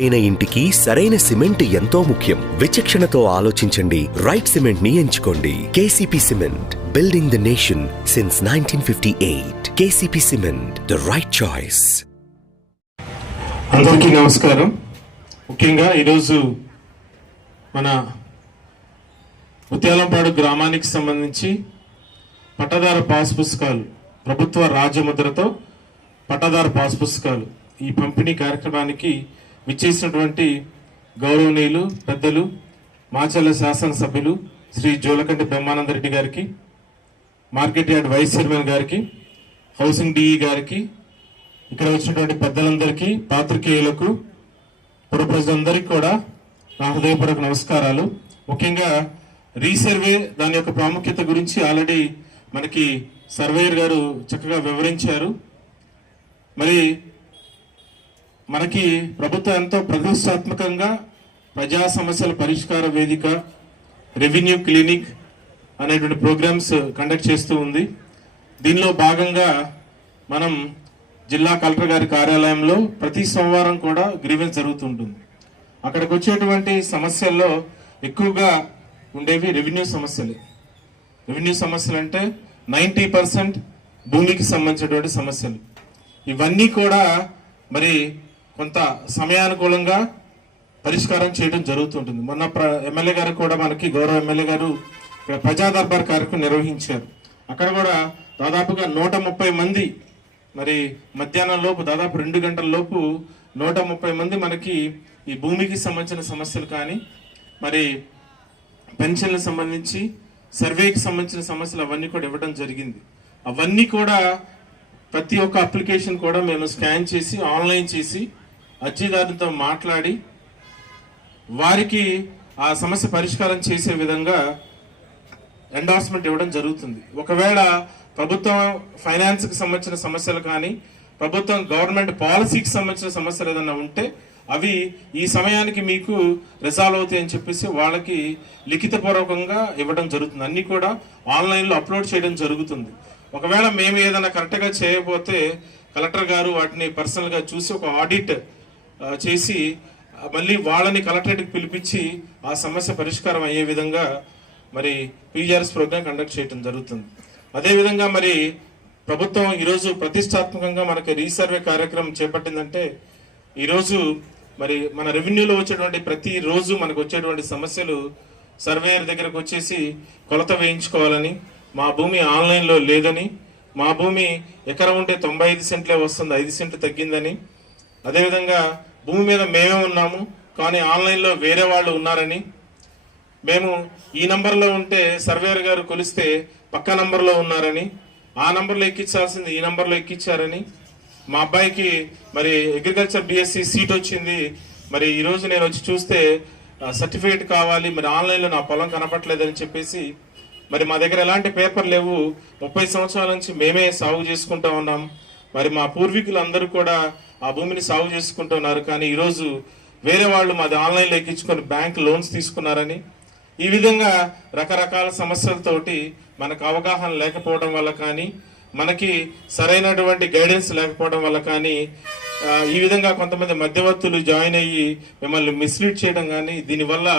అయిన ఇంటికి సరైన సిమెంట్ ఎంతో ముఖ్యం. విచక్షణతో ఆలోచించండి. రైట్ సిమెంట్ ని ఎంచుకోండి. KCP cement, building the nation since 1958. KCP cement, the right choice. అందరికీ నమస్కారం. ముఖ్యంగా ఈరోజు మన ముత్యాలంపాడు గ్రామానికి సంబంధించి పట్టదార పాస్ పుస్తకాలు, ప్రభుత్వ రాజముద్రతో పట్టదార పాస్ పుస్తకాలు ఈ పంపిణీ కార్యక్రమానికి విచ్చేసినటువంటి గౌరవనీయులు పెద్దలు మాచర్ల శాసనసభ్యులు శ్రీ జోలకంటి బ్రహ్మానందరెడ్డి గారికి, మార్కెట్ యార్డ్ వైస్ చైర్మన్ గారికి, హౌసింగ్ డిఈ గారికి, ఇక్కడ వచ్చినటువంటి పెద్దలందరికీ, పాత్రికేయులకు, పుర ప్రజలందరికీ కూడా నా హృదయపూర్వక నమస్కారాలు. ముఖ్యంగా రీసర్వే దాని యొక్క ప్రాముఖ్యత గురించి ఆల్రెడీ మనకి సర్వేయర్ గారు చక్కగా వివరించారు. మరి మనకి ప్రభుత్వం ఎంతో ప్రతిష్టాత్మకంగా ప్రజా సమస్యల పరిష్కార వేదిక, రెవెన్యూ క్లినిక్ అనేటువంటి ప్రోగ్రామ్స్ కండక్ట్ చేస్తూ ఉంది. దీనిలో భాగంగా మనం జిల్లా కలెక్టర్ గారి కార్యాలయంలో ప్రతి సోమవారం కూడా గ్రీవెన్స్ జరుగుతుంటుంది. అక్కడికి వచ్చేటువంటి సమస్యల్లో ఎక్కువగా ఉండేవి రెవెన్యూ సమస్యలు. రెవెన్యూ సమస్యలు అంటే 90% భూమికి సంబంధించినటువంటి సమస్యలు. ఇవన్నీ కూడా మరి కొంత సమయానుకూలంగా పరిష్కారం చేయడం జరుగుతుంటుంది. మొన్న ఎమ్మెల్యే గారు కూడా, మనకి గౌరవ ఎమ్మెల్యే గారు ప్రజా దర్బార్ కార్యక్రమం నిర్వహించారు. అక్కడ కూడా దాదాపుగా 130 మంది, మరి మధ్యాహ్నం లోపు దాదాపు 2 గంటల లోపు 130 మంది మనకి ఈ భూమికి సంబంధించిన సమస్యలు కానీ, మరి పెన్షన్లకు సంబంధించి, సర్వేకి సంబంధించిన సమస్యలు అవన్నీ కూడా ఇవ్వడం జరిగింది. అవన్నీ కూడా ప్రతి ఒక్క అప్లికేషన్ కూడా మేము స్కాన్ చేసి, ఆన్లైన్ చేసి, అర్జీదారులతో మాట్లాడి వారికి ఆ సమస్య పరిష్కారం చేసే విధంగా ఎండార్స్మెంట్ ఇవ్వడం జరుగుతుంది. ఒకవేళ ప్రభుత్వం ఫైనాన్స్కి సంబంధించిన సమస్యలు కానీ, ప్రభుత్వం గవర్నమెంట్ పాలసీకి సంబంధించిన సమస్యలు ఏదైనా ఉంటే అవి ఈ సమయానికి మీకు రిజాల్వ్ అవుతాయని చెప్పేసి వాళ్ళకి లిఖితపూర్వకంగా ఇవ్వడం జరుగుతుంది. అన్నీ కూడా ఆన్లైన్లో అప్లోడ్ చేయడం జరుగుతుంది. ఒకవేళ మేము ఏదైనా కరెక్ట్గా చేయకపోతే కలెక్టర్ గారు వాటిని పర్సనల్గా చూసి ఒక ఆడిట్ చేసి మళ్ళీ వాళ్ళని కలెక్టరేట్కి పిలిపించి ఆ సమస్య పరిష్కారం అయ్యే విధంగా మరి పీజీఆర్ఎస్ ప్రోగ్రామ్ కండక్ట్ చేయడం జరుగుతుంది. అదేవిధంగా మరి ప్రభుత్వం ఈరోజు ప్రతిష్టాత్మకంగా మనకి రీసర్వే కార్యక్రమం చేపట్టిందంటే, ఈరోజు మరి మన రెవెన్యూలో వచ్చేటువంటి ప్రతిరోజు మనకు వచ్చేటువంటి సమస్యలు సర్వేయర్ దగ్గరకు వచ్చేసి కొలత వేయించుకోవాలని, మా భూమి ఆన్లైన్లో లేదని, మా భూమి ఎకరం ఉంటే 95 సెంట్లే వస్తుంది, 5 సెంట్లు తగ్గిందని, అదేవిధంగా భూమి మీద మేమే ఉన్నాము కానీ ఆన్లైన్లో వేరే వాళ్ళు ఉన్నారని, మేము ఈ నంబర్లో ఉంటే సర్వేయర్ గారు కొలిస్తే పక్క నంబర్లో ఉన్నారని, ఆ నంబర్లో ఎక్కించాల్సింది ఈ నంబర్లో ఎక్కించారని, మా అబ్బాయికి మరి అగ్రికల్చర్ బిఎస్సి సీట్ వచ్చింది, మరి ఈరోజు నేను వచ్చి చూస్తే సర్టిఫికేట్ కావాలి, మరి ఆన్లైన్లో నా పొలం కనపట్లేదని చెప్పేసి, మరి మా దగ్గర ఎలాంటి పేపర్ లేవు, 30 సంవత్సరాల నుంచి మేమే సాగు చేసుకుంటా ఉన్నాం, మరి మా పూర్వీకులు అందరూ కూడా ఆ భూమిని సాగు చేసుకుంటున్నారు, కానీ ఈరోజు వేరే వాళ్ళు మాది ఆన్లైన్లో ఎక్కించుకొని బ్యాంక్ లోన్స్ తీసుకున్నారని, ఈ విధంగా రకరకాల సమస్యలతోటి మనకు అవగాహన లేకపోవడం వల్ల కానీ, మనకి సరైనటువంటి గైడెన్స్ లేకపోవడం వల్ల కానీ, ఈ విధంగా కొంతమంది మధ్యవర్తులు జాయిన్ అయ్యి మిమ్మల్ని మిస్లీడ్ చేయడం కానీ, దీనివల్ల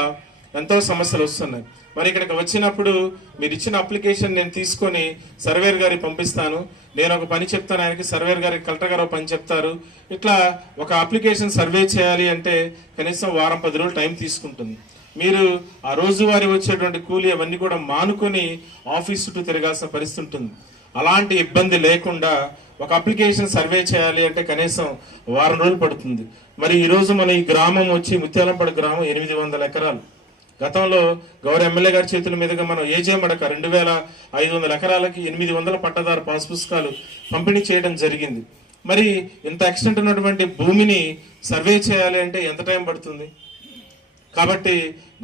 ఎంతో సమస్యలు వస్తున్నాయి. మరి ఇక్కడికి వచ్చినప్పుడు మీరు ఇచ్చిన అప్లికేషన్ నేను తీసుకొని సర్వేయర్ గారికి పంపిస్తాను, నేను ఒక పని చెప్తాను, ఆయనకి సర్వేయర్ గారికి కలెక్టర్ గారు ఒక పని చెప్తారు. ఇట్లా ఒక అప్లికేషన్ సర్వే చేయాలి అంటే కనీసం వారం 10 రోజులు టైం తీసుకుంటుంది. మీరు ఆ రోజువారీ వచ్చేటువంటి కూలీ అవన్నీ కూడా మానుకొని ఆఫీస్ చుట్టూ తిరగాల్సిన పరిస్థితి ఉంటుంది. అలాంటి ఇబ్బంది లేకుండా ఒక అప్లికేషన్ సర్వే చేయాలి అంటే కనీసం వారం రోజులు పడుతుంది. మరి ఈరోజు మన ఈ గ్రామం వచ్చి ముత్యాలంపాడు గ్రామం 800 ఎకరాలు. గతంలో గౌరవ ఎమ్మెల్యే గారి చేతుల మీదుగా మనం ఏజేమడక 2500 ఎకరాలకి 800 పట్టదారు పాస్ పుస్తకాలు పంపిణీ చేయడం జరిగింది. మరి ఇంత ఎక్స్టెంట్ ఉన్నటువంటి భూమిని సర్వే చేయాలి అంటే ఎంత టైం పడుతుంది? కాబట్టి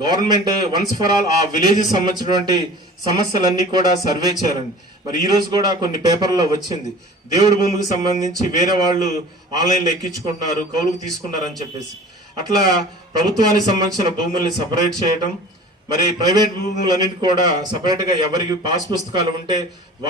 గవర్నమెంట్ వన్స్ ఫర్ ఆల్ ఆ విలేజ్ సంబంధించినటువంటి సమస్యలన్నీ కూడా సర్వే చేయాలండి. మరి ఈ రోజు కూడా కొన్ని పేపర్లో వచ్చింది, దేవుడి భూమికి సంబంధించి వేరే వాళ్ళు ఆన్లైన్లో ఎక్కించుకుంటున్నారు, కౌలుకు తీసుకున్నారని చెప్పేసి. అట్లా ప్రభుత్వానికి సంబంధించిన భూముల్ని సపరేట్ చేయడం, మరి ప్రైవేట్ భూములన్నింటి కూడా సపరేట్గా ఎవరికి పాస్ పుస్తకాలు ఉంటే